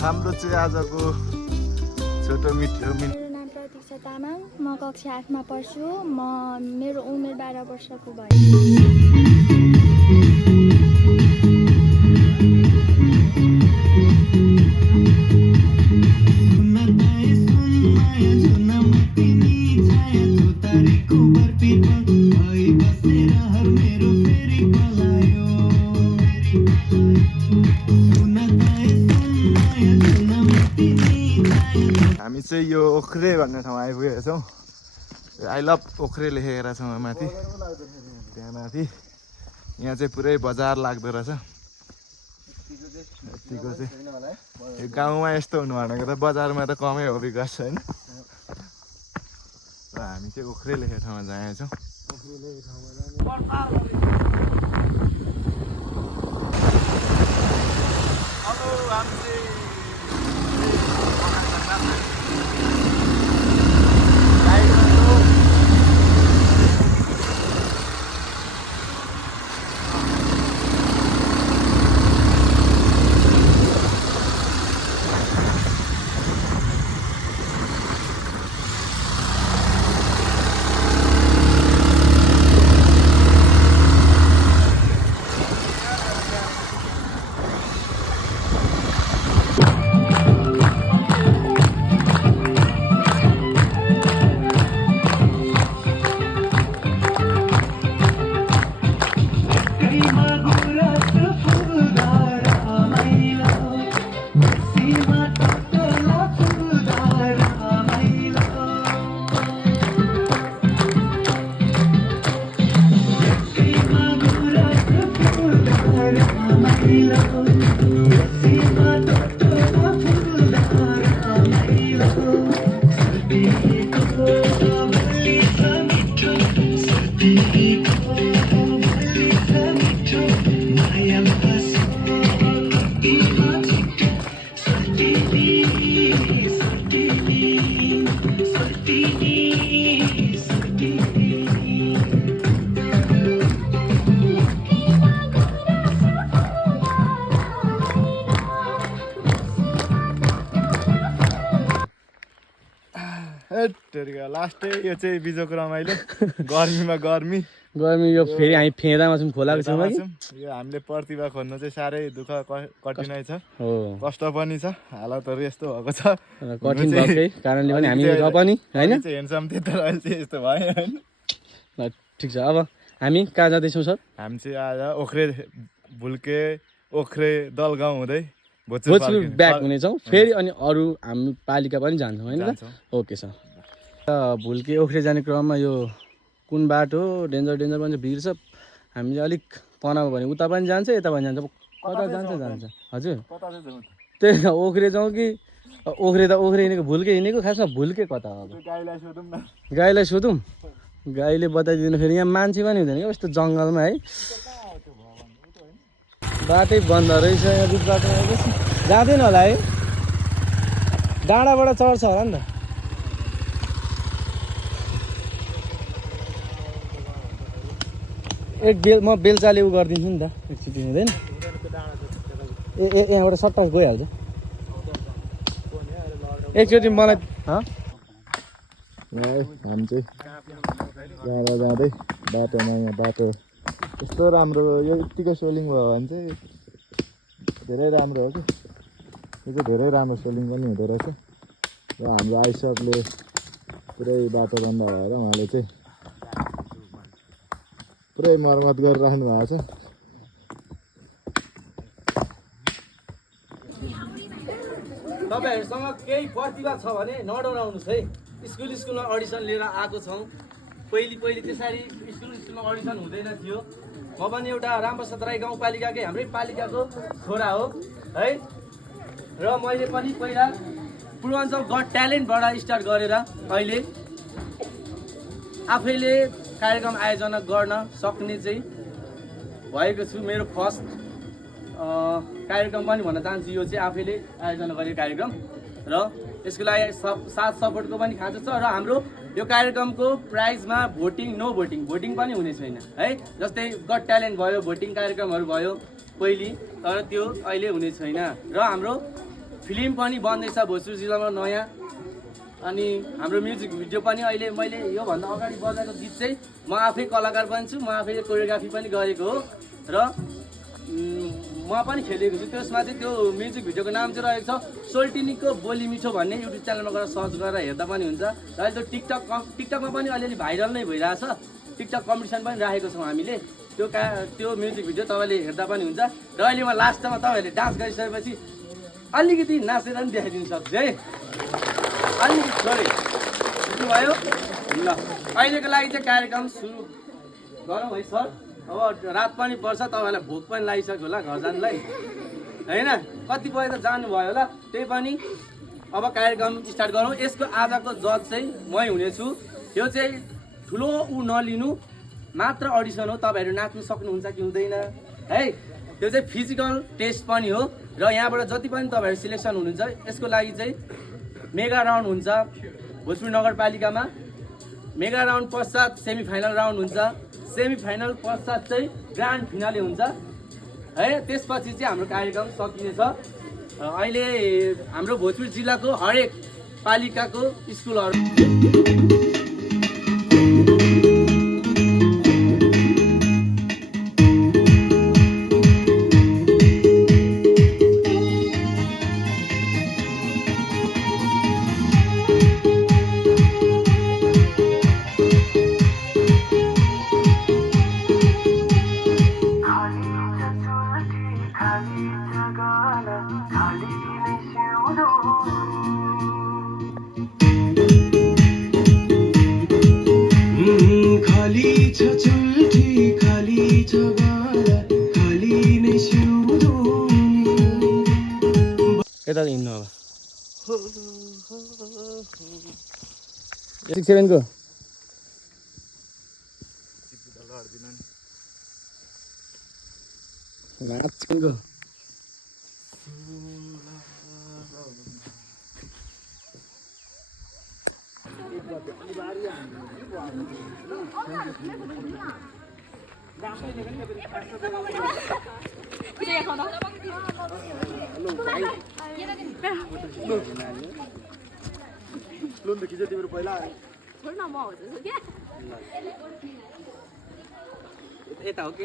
हाम्रो चाहिँ आजको छोटो मिठो मेरो नाम प्रतीक्षा तामाङ, म कक्षा 8 मा पढ्छु। मेरो उमेर 12 वर्षको भयो। हामी चाहिँ यो ओख्रे भन्ने ठाउँ आइपुगेका छौँ। आई लभ ओख्रे लेखेका छौँ माथि, त्यहाँ माथि। यहाँ चाहिँ पुरै बजार लाग्दो रहेछ। यतिको चाहिँ यो गाउँमा यस्तो हुनु भनेको त बजारमा त कमै हो विकास होइन। र हामी चाहिँ ओख्रे लेखेको ठाउँमा जाएका छौँ। लास्टै यो चाहिँ बिजोको रमाइलो। गर्मीमा गर्मी यो फेरि हामी फेदामा छौँ, खोलाको छेउमा कि यो हामीले प्रतिभा खोज्नु चाहिँ साह्रै दुःख कठिनाइ छ, हो कष्ट पनि छ, हालतहरू यस्तो भएको छ। कठिन भएकै कारणले पनि हामी र पनि होइन हेन्डसम थियो तर अहिले चाहिँ यस्तो भयो होइन। ल ठिक छ। अब हामी कहाँ जाँदैछौँ सर? हामी चाहिँ आज ओख्रे भुल्के ओख्रे दलगाउँ हुँदै भोजपुर ब्याक हुनेछौँ फेरि, अनि अरू हामी पालिका पनि जान्छौँ होइन त। Okay sir. भुल्के ओख्रे जाने क्रममा यो कुन बाटो डेन्जर पनि भिड छ। हामी चाहिँ अलिक तनाव भने उता पनि जान्छ यता पनि जान्छ, कता जान्छ हजुर। त्यही ओख्रे जाउँ कि ओख्रे त ओख्रे हिँडेको भुल्के हिँडेको, खासमा भुल्के कता हो? गाईलाई सोधौँ, गाईले बताइदिनु। फेरि यहाँ मान्छे पनि हुँदैन क्या यस्तो जङ्गलमा है, बाटै बन्द रहेछ। यहाँ बिच बाटोमा आएपछि जाँदैन होला है, डाँडाबाट चढ्छ होला नि त। म बेलचाले उ गरिदिन्छु नि त, एकचोटि हुँदैन? यहाँबाट सट्टा गइहाल्छ एकचोटि मलाई। हामी चाहिँ जाँदै बाटोमा, यहाँ बाटो यस्तो राम्रो, यो यत्तिको सोलिङ भयो भने चाहिँ धेरै राम्रो हो कि। यो चाहिँ धेरै राम्रो सोलिङ पनि हुँदो रहेछ। र हाम्रो आइसकले पुरै बाटो बन्द भएर उहाँले चाहिँ पुरै मर्मत गरिराख्नु भएको छ। तपाईँहरूसँग केही प्रतिभा छ भने नडराउनुहोस् है। स्कुलमा अडिसन लिएर आएको छौँ। पहिले त्यसरी स्कुलमा अडिसन हुँदैन थियो। म पनि एउटा रामप्रसाद राई गाउँपालिकाकै हाम्रै पालिकाको छोरा हो है। र मैले पनि पहिला पूर्वाञ्चल गट ट्यालेन्टबाट स्टार्ट गरेर अहिले आफैले कार्यक्रम आयोजना गर्न सक्ने चाहिँ भएको छु। मेरो फर्स्ट कार्यक्रम पनि भन्न चाहन्छु, यो चाहिँ आफैले आयोजना गरेको कार्यक्रम र यसको लागि साथ सपोर्टको पनि खाँचो छ। र हाम्रो यो कार्यक्रमको प्राइजमा भोटिङ पनि हुने छैन है। जस्तै गट ट्यालेन्ट भयो, भोटिङ कार्यक्रमहरू भयो पहिले, तर त्यो अहिले हुने छैन। र हाम्रो फिल्म पनि बन्दैछ भोजपुर जिल्लामा नयाँ। अनि हाम्रो म्युजिक भिडियो पनि अहिले मैले योभन्दा अगाडि बजाएको गीत चाहिँ म आफै कलाकार पनि छु, म आफैले कोरियोग्राफी पनि गरेको हो र म पनि खेलेको छु। त्यसमा चाहिँ त्यो म्युजिक भिडियोको नाम चाहिँ रहेको छ सोल्टिनीको बोली मिठो भन्ने युट्युब च्यानलमा गएर सर्च गरेर हेर्दा पनि हुन्छ। र अहिले त्यो टिकटकमा पनि अलिअलि भाइरल नै भइरहेछ। टिकटक कम्पिटिसन पनि राखेको छौँ हामीले। त्यो म्युजिक भिडियो तपाईँले हेर्दा पनि हुन्छ। र अहिले म लास्टमा तपाईँहरूले डान्स गरिसकेपछि अलिकति नाचेर पनि देखाइदिनु सक्छु है। अलिकति छोडे भयो ल। अहिलेको लागि चाहिँ कार्यक्रम सुरु गरौँ है सर। अब रात पनि पर्छ, तपाईँलाई भोक पनि लागिसक्यो होला घर जानुलाई होइन, कतिपय त जानुभयो होला। त्यही पनि अब कार्यक्रम स्टार्ट गरौँ। यसको आजको जज चाहिँ मै हुनेछु। यो चाहिँ ठुलो नलिनु, मात्र अडिसन हो। तपाईँहरू नाच्नु सक्नुहुन्छ कि हुँदैन है। त्यो चाहिँ फिजिकल टेस्ट पनि हो। र यहाँबाट जति पनि तपाईँहरू सिलेक्सन हुनुहुन्छ यसको लागि चाहिँ मेगा राउन्ड हुन्छ भोजपुर नगरपालिकामा। मेगा राउन्ड पश्चात सेमी फाइनल राउन्ड हुन्छ। सेमी फाइनल पश्चात चाहिँ ग्रान्ड फिनाले हुन्छ है। त्यसपछि चाहिँ हाम्रो कार्यक्रम सकिनेछ। अहिले हाम्रो भोजपुर जिल्लाको हरेक पालिकाको स्कुलहरू यता हिँड्नु अब 67 को नाचको लोन त खिच्यो तिम्रो पहिला यता हो के